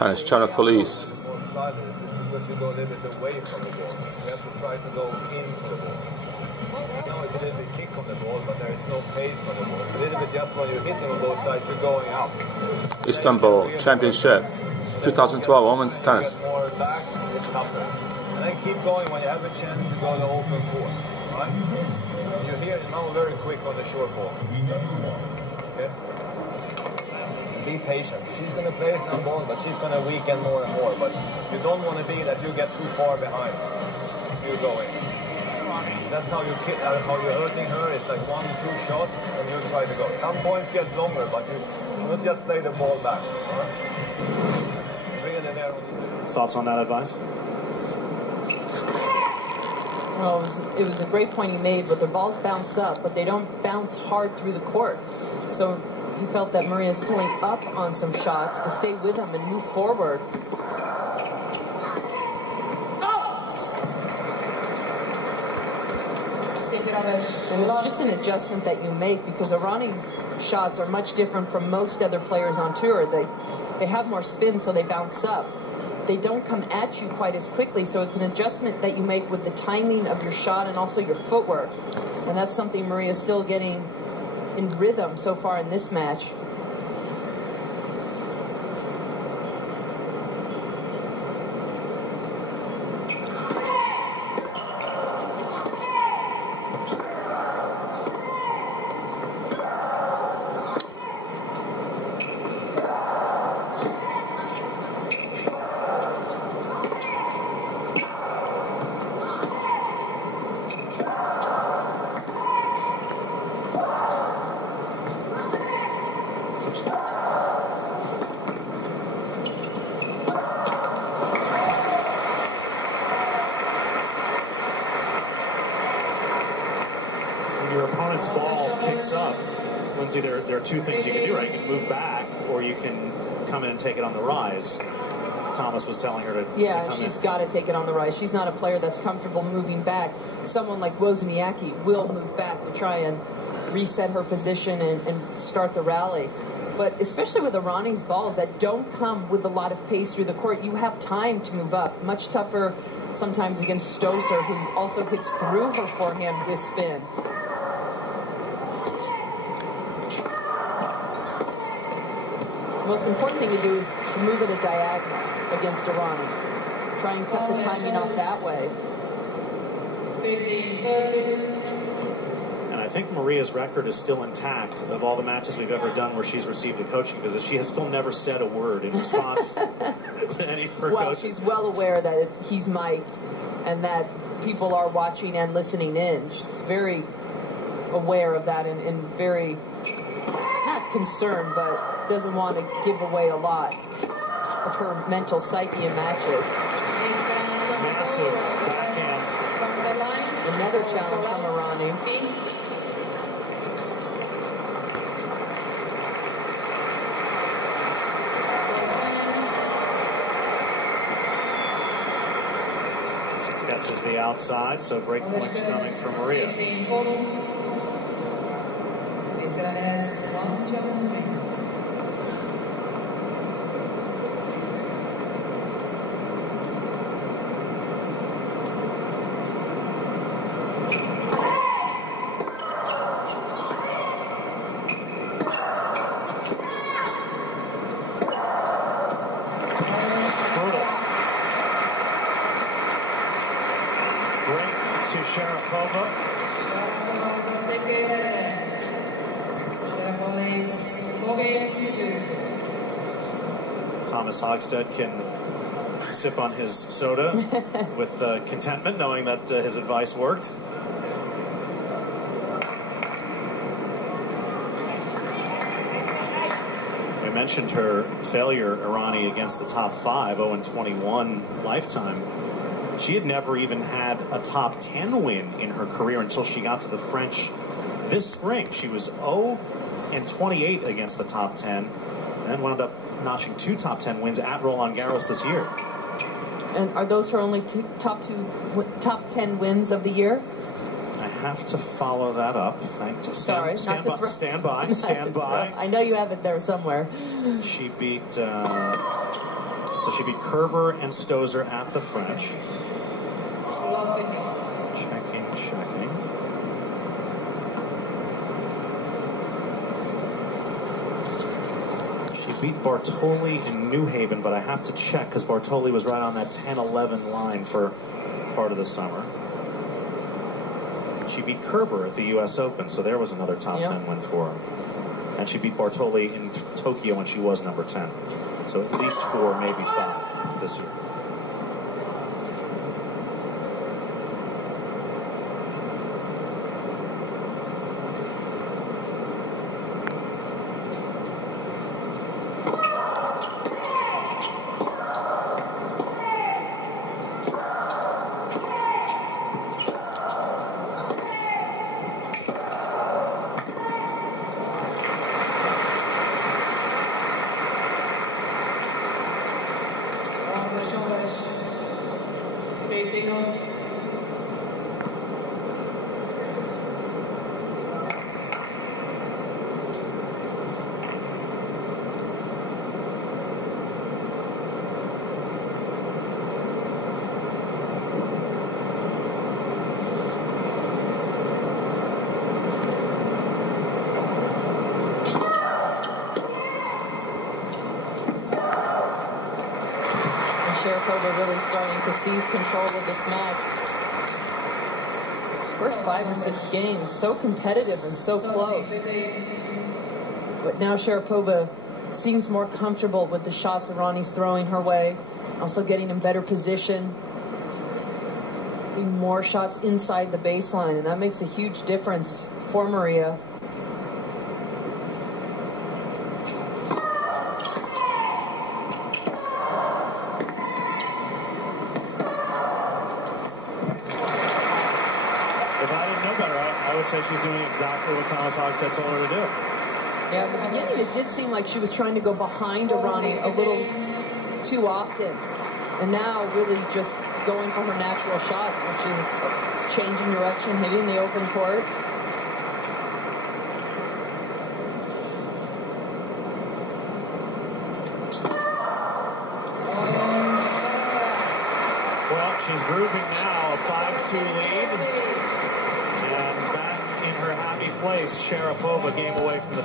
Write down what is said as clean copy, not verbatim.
Tennis Chara Felice. Because you go a little bit away from the ball. You have to try to go in for the ball. Now it's a little bit kick on the ball, but there is no pace on the ball. It's a little bit just when you're hitting on both sides, you're going up. Istanbul Championship 2012 Women's Tennis. Get more back, it's tougher. And then keep going when you have a chance to go to open course. Right? You hear it now very quick on the short ball. Okay? Be patient. She's going to play some ball, but she's going to weaken more and more. But you don't want to be that you get too far behind. You're going. That's how you're hurting her. It's like 1-2 shots, and you try to go. Some points get longer, but you not just play the ball back. Right? Bring it in there. Thoughts on that advice? Well, it was a great point he made, but the balls bounce up, but they don't bounce hard through the court. So he felt that Maria's pulling up on some shots to stay with him and move forward. And it's just an adjustment that you make, because Errani's shots are much different from most other players on tour. They have more spin, so they bounce up. They don't come at you quite as quickly, so it's an adjustment that you make with the timing of your shot and also your footwork. And that's something Maria's still getting in rhythm so far in this match. Your opponent's ball kicks up, Lindsay, there are two things you can do, right? You can move back, or you can come in and take it on the rise. Thomas was telling her to Yeah, she's got to take it on the rise. She's not a player that's comfortable moving back. Someone like Wozniacki will move back to try and reset her position and start the rally. But especially with Errani's balls that don't come with a lot of pace through the court, you have time to move up. Much tougher sometimes against Stosur, who also hits through her forehand with spin. The most important thing to do is to move it a diagonal against Errani. Try and cut the timing off that way. And I think Maria's record is still intact of all the matches we've ever done where she's received a coaching visit. She has still never said a word in response to any of her coaches. She's well aware that he's mic'd and that people are watching and listening in. She's very aware of that and very, not concerned, but doesn't want to give away a lot of her mental psyche in matches. Massive backhand. Another challenge from Errani. Catches the outside, so break points coming from Maria. To Sharapova. Thomas Hogstead can sip on his soda with contentment, knowing that his advice worked. We mentioned her failure, Errani, against the top 5, 0-21 lifetime. She had never even had a top 10 win in her career until she got to the French this spring. She was 0-28 against the top 10, and then wound up notching 2 top 10 wins at Roland Garros this year. And are those her only top 10 wins of the year? I have to follow that up. Thank you. Sorry, stand by. I know you have it there somewhere. She beat So she beat Kerber and Stosur at the French. Checking. She beat Bartoli in New Haven, but I have to check because Bartoli was right on that 10-11 line for part of the summer. She beat Kerber at the U.S. Open, so there was another top 10 win for her. And she beat Bartoli in Tokyo when she was number 10. So at least 4, maybe 5 this year. Sharapova really starting to seize control of this match. First 5 or 6 games, so competitive and so close. But now Sharapova seems more comfortable with the shots Errani's throwing her way, also getting in better position, getting more shots inside the baseline, and that makes a huge difference for Maria. I would say she's doing exactly what Thomas Hogstead told her to do. Yeah, in the beginning it did seem like she was trying to go behind Errani a little too often. And now really just going for her natural shots, which is changing direction, hitting the open court. Well, she's grooving now, a 5-2 lead. And back in her happy place, Sharapova game away from the